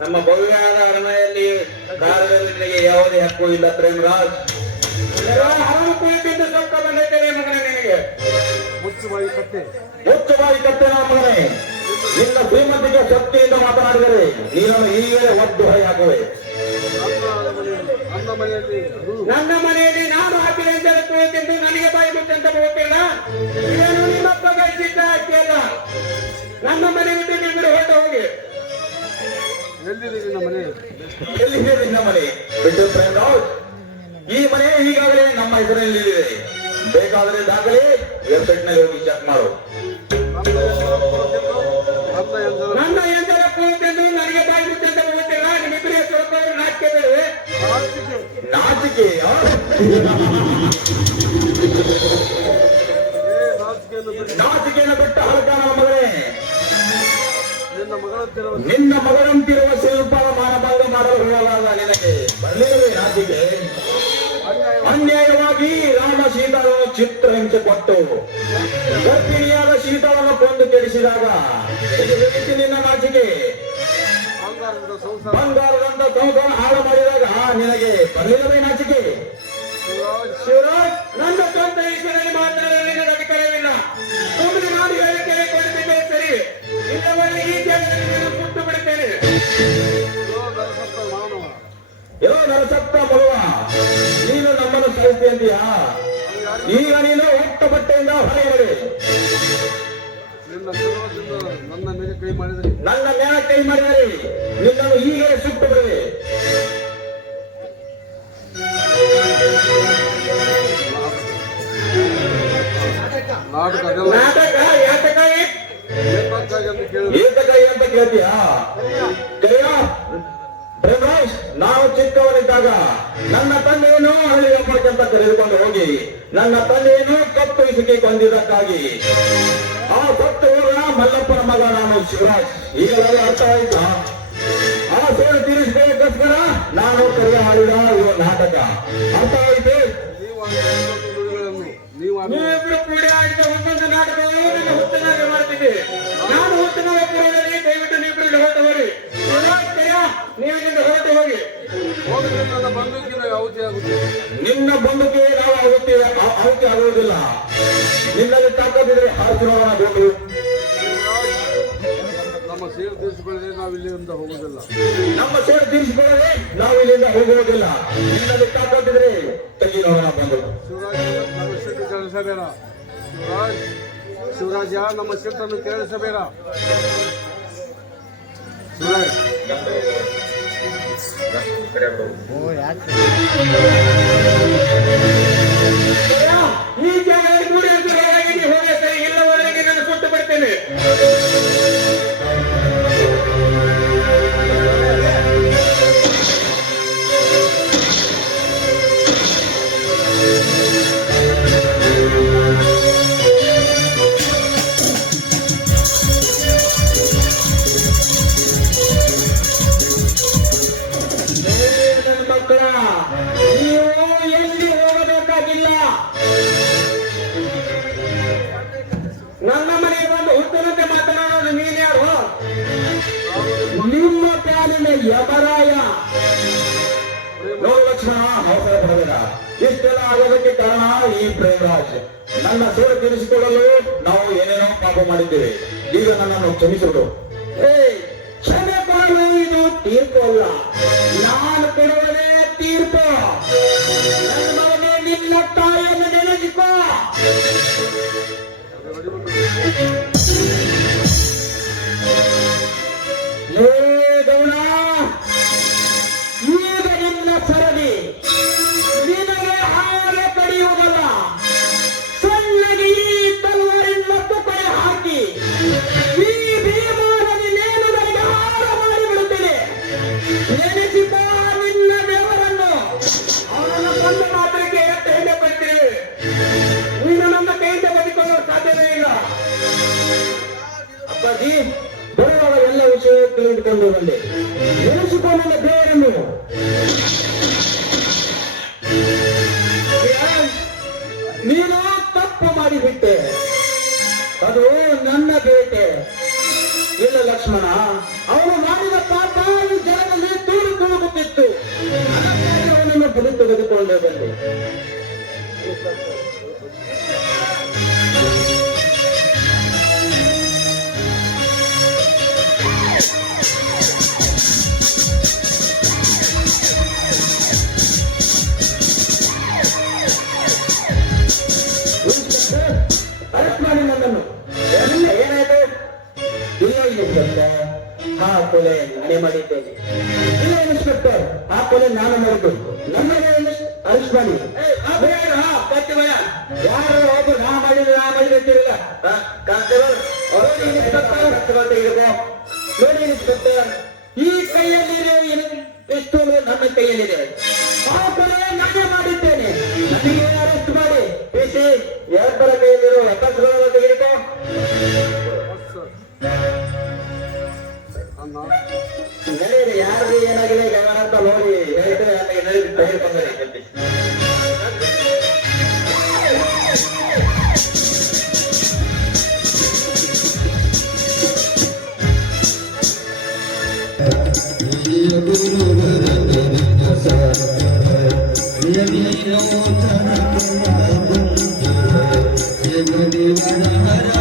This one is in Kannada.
ನಮ್ಮ ಭವ್ಯವಾದ ಅರಮನೆಯಲ್ಲಿ ಕಾರಣಗಳಿಗೆ ಯಾವುದೇ ಹಕ್ಕು ಇಲ್ಲ ಪ್ರೇಮರಾಜ್. ಸ್ವಲ್ಪ ಬಂದೈತೇನೆ ಮಗನೇ ನಿನಗೆ. ಮುಚ್ಚುಬಾಯಿ ಕಟ್ಟೆ ಮಗನೇ, ನಿನ್ನ ಶ್ರೀಮಂತಿಗೆ ಶಕ್ತಿಯಿಂದ ಮಾತನಾಡಿದರೆ ನೀನನ್ನು ಹೀಗೆ ಒದ್ದು ಹಾಕುವೆ. ನನ್ನ ಮನೆಯಲ್ಲಿ ನಾನು ಹಾಕಿದೆ ಅಂತ ತಿಂದು ನನಗೆ ಬಾಯಿ ಮುಚ್ಚಂತ ಹೋಗ್ತಿಲ್ಲ. ಇದೇನು ನಿಮ್ಮಪ್ಪ ಗಳಿಸಿದ್ದ ಅಕ್ಕಿ ಅಲ್ಲ. ನನ್ನ ಮನೆ ಬಿಟ್ಟು ನೀವು ಹೊರಟು ಹೋಗಿ. ಎಲ್ಲಿದೆ ನಿನ್ನ ಮನೆ ಬಿಟ್ಟು ಪ್ರೇಮರಾಜ್? ಈ ಮನೆ ಈಗಾಗಲೇ ನಮ್ಮ ಹೆಸರಿನಲ್ಲಿದೆ. ಬೇಕಾದರೆ ದಾಖಲೆ ವೆಬ್ಸೈಟ್ನಲ್ಲಿ ಹೋಗಿ ಚೆಕ್ ಮಾಡು. ನನ್ನ ಯಂತ್ರ ಕೂತೆಂದು ನನಗೆ ಬಾಯಿ ಮುಚ್ಚಂತ ಹೋಗ್ತಿಲ್ಲ. ನಿಮ್ಮಿಬ್ಬರೇ ಸ್ವಲ್ಪ ನಾಚಿಕೆ ಬೇರೆ. ನಾಚಿಕೆ ನಾಚಿಕೆಯನ್ನು ಬಿಟ್ಟ ಹಲಕಾನ ಮಗಳೇ, ನಿನ್ನ ಮಗಳಂತಿರುವ ಶಿಲ್ಪ ಮಾನಭಂಗ ಮಾಡಲು ಹೋಗಲಾದ ನಿನಗೆ ಬರಲಿಲ್ಲವೇ ನಾಚಿಕೆ? ಅನ್ಯಾಯವಾಗಿ ರಾಮ ಸೀತಾಳನ್ನು ಚಿತ್ರಹಿಂಸೆ ಕೊಟ್ಟು ಗರ್ಭಿಣಿಯಾದ ಸೀತಾಳನ್ನು ಕೊಂದು ಕೆಡಿಸಿದಾಗ ನಿನ್ನ ನಾಚಿಕೆ? ಬಂಗಾರದಂತ ಸಂಸಾರ ಹಾಳು ಮಾಡಿದಾಗ ನಿನಗೆ ಬರಲಿಲ್ಲವೇ ನಾಚಿಕೆ? ಶಿವರಾಜ್, ನನ್ನ ಸ್ವಂತ ಈಶ್ವರನಲ್ಲಿ ಮಾತನಾಡಲು ನಿನಗೆ ಅಧಿಕಾರವಿಲ್ಲ. ಸುಮ್ಮನೆ ನಾನು ಹೇಳಿಕೆ ಕೊಡುತ್ತಿದ್ದೆ ಸರಿ. ಇಲ್ಲವಲ್ಲಿ ಈ ಜಾಗದಲ್ಲಿ ಸುಟ್ಟು ಬಿಡುತ್ತೇನೆ. ನರಸತ್ತ ಮಗುವ, ನೀನು ನಮ್ಮನ್ನು ಸಾಹಿತ್ಯ ಅಂತೀಯಾ? ಈಗ ನೀನು ಒಟ್ಟ ಬಟ್ಟೆಯಿಂದ ಹೊರಗಡೆ ನನ್ನ ಮೇಲೆ ಕೈ ಮಾಡಿದರೆ ನಿನ್ನನ್ನು ಹೀಗೆ ಸುಟ್ಟು ಬಿಡುವೆ. ನಾಟಕ ಏತಕಾಯಿ ಅಂತ ಕೇಳ್ತೀಯಾ? ಪ್ರೇಮರಾಜ್, ನಾವು ಚಿಕ್ಕವನಿದ್ದಾಗ ನನ್ನ ತಂದೆಯನ್ನು ಹಳ್ಳಿಯಪ್ಪಕ್ಕಂತ ಕರೆದುಕೊಂಡು ಹೋಗಿ ನನ್ನ ತಂದೆಯನ್ನು ಕತ್ತು ಇಸುಕಿ ಕೊಂದಿದ್ದಕ್ಕಾಗಿ ಆ ಸತ್ತು ಹೋದ ಮಲ್ಲಪ್ಪನ ಮಗ ನಾನು ಶಿವರಾಜ್. ಈಗಲೇ ಅರ್ಥವಾಯ್ತಾ? ಆ ಸೇವೆ ತೀರಿಸಬೇಕೋಸ್ಕರ ನಾನು ಕರೆ ಆಡಿದ ನಾಟಕ ಅರ್ಥವಾಯ್ತು? ನೀವಿಬ್ರು ಕೂಡಿ ಆಡಿದ ಒಂದೊಂದು ನಾಟಕವನ್ನು ನನ್ನ ಹುತ್ತನಾಗ ಮಾಡ್ತೀವಿ. ನಾನು ಹುತ್ತನಾಗ ಪೂರ್ವದಲ್ಲಿ ದಯವಿಟ್ಟು ನೀವಿಬ್ರು ಹೊರಟು ಹೋಗಿ. ನೀವು ನಿನ್ನ ಹೊರಟು ಹೋಗಿ. ನನ್ನ ಬಂದೂಕಿನ ಆಹುತಿ ಆಗುತ್ತೆ. ನಿನ್ನ ಬಂದೂಕಿಗೆ ನಾವು ಆಹುತಿ ಆಗುವುದಿಲ್ಲ. ನಿನ್ನಲ್ಲಿ ತಾಕತ್ತಿದ್ರೆ ಹಾಕಿ ನೋಡೋಣ. ಬೇಕು ನಮ್ಮ ಸೇರು ತೀರಿಸಿಕೊಳ್ಳದೆ ನಾವು ಇಲ್ಲಿಂದ ಹೋಗುವುದಿಲ್ಲ. ನಿನ್ನಲ್ಲಿ ತಾಕತ್ತಿದ್ರೆ ತೆಗಿ ನೋಡೋಣ. ಬಂದು ನಮ್ಮ ಸಿಟ್ಟು ಕೇಳಿಸಬೇಡ ಶಿವರಾಜ, ನಮ್ಮ ಸಿಟ್ಟನ್ನು ಕೇಳಿಸಬೇಡ ಶಿವರಾಜ್. ಈ ಜಾಗ ಹೋಗಿ ಸರಿ, ಇಲ್ಲವರೆಗೆ ನಾನು ಸುಟ್ಟು ಬಿಡ್ತೇನೆ. ನೀವು ಎಲ್ಲಿ ಹೋಗಬೇಕಾಗಿಲ್ಲ. ನನ್ನ ಮನೆಗೆ ಬಂದು ಹುಟ್ಟನಂತೆ ಮಾತನಾಡೋದು ನೀನ್ಯಾರು? ನಿಮ್ಮ ಪ್ಯಾಲಿನ ಯಮರಾಯ. ನೋಡು ಲಕ್ಷ್ಮಣ, ಅವಸರ ಪಡಬೇಡ. ಇಷ್ಟೆಲ್ಲ ಆಗೋದಕ್ಕೆ ಕಾರಣ ಈ ಪ್ರೇಮರಾಜ್. ನನ್ನ ಸೇವೆ ತೀರಿಸಿಕೊಳ್ಳಲು ನಾವು ಏನೇನೋ ಪಾಪ ಮಾಡಿದ್ದೇವೆ. ಈಗ ನನ್ನನ್ನು ಕ್ಷಮಿಸಿಬಿಡು. ಕ್ಷಮೆ ಕೊಡಲು ಇದು ತೀರ್ಪು ಅಲ್ಲ, ನಾನು ಕೊಡುವುದೇ ತೀರ್ಪು. ನನ್ನ ಮಗನೇ, ನಿನ್ನ ತಾಯಿಯನ್ನು ನೆನೆಸಿಕೋ. ಗೌಡ, ನೆನೆಸಿದ ನಿನ್ನ ದೇವರನ್ನು ಅವನನ್ನು ಕೊಂದ ಮಾತ್ರಕ್ಕೆ ಎಷ್ಟು ಹೆಮ್ಮೆ ಪಡ್ತೀರಿ. ನೀನು ನಮ್ಮ ಕೈಯಿಂದ ಬದುಕೊಳ್ಳಲು ಸಾಧ್ಯವೇ ಇಲ್ಲ. ಅಪ್ಪಾಜಿ, ಬರುವಾಗ ಎಲ್ಲ ವಿಷಯ ತಿಳಿದುಕೊಂಡು ಬಂದೆ. ನೆನೆಸಿಕೊಂಡ ದೇವರನ್ನು ನೀನು ತಪ್ಪು ಮಾಡಿಬಿಟ್ಟೆ. ಅದು ನನ್ನ ಬೇಟೆ. ಇಲ್ಲ ಲಕ್ಷ್ಮಣ, ಅವನು ಮಾಡಿದ ಪಾಪ ಈ ಜಗದಲ್ಲಿ ತೂರು ತುಳುಕುತ್ತಿತ್ತು. ಅದಕ್ಕಾಗಿ ಅವನನ್ನು ಬಲಿ ತೆಗೆದುಕೊಂಡೇ ಬಂದೆ. ಅರೆಸ್ಟ್ ಮಾಡಿ ನನ್ನನ್ನು. ಏನಾಯ್ತು? ಇಲ್ಲ ಇನ್ಸ್ಪೆಕ್ಟರ್, ಆ ಕೊಲೆ ನಾನೇ ಮಾಡಿದ್ದೇನೆ. ಇಲ್ಲ ಇನ್ಸ್ಪೆಕ್ಟರ್, ಆ ಕೊಲೆ ನಾನು ಮಾಡಿದ್ದು. ನನ್ನನ್ನು ಅರೆಸ್ಟ್ ಮಾಡಿ. ಯಾರು ಒಬ್ಬ ನಾ ಮಾಡಿದ್ರೆ ಅಂತಿರಲಿಲ್ಲ. ನೋಡಿ ಇನ್ಸ್ಪೆಕ್ಟರ್, ಈ ಕೈಯಲ್ಲಿರೋ ಎಷ್ಟು ನನ್ನ ಕೈಯಲ್ಲಿದೆ. ಆ ಕೊಲೆ ನಾನೇ ಮಾಡಿದ್ದೇನೆ. ನನಗೆ ಅರೆಸ್ಟ್ ಮಾಡಿ ಬಿಸಿ ಎರಡರ ಕೈಯಲ್ಲಿರೋ ಎಪ್ಪತ್ತುಗಳನ್ನು ತೆಗೆದುಕೋ. ನಡೆಯಿರಿ, ಯಾರು ಏನಾಗಿದೆ ಗಮನ ಅಂತ ನೋಡಿ ಹೇಳ್ತಾರೆ. ತೆಗೆದುಕೊಂಡ್ರೆ Hare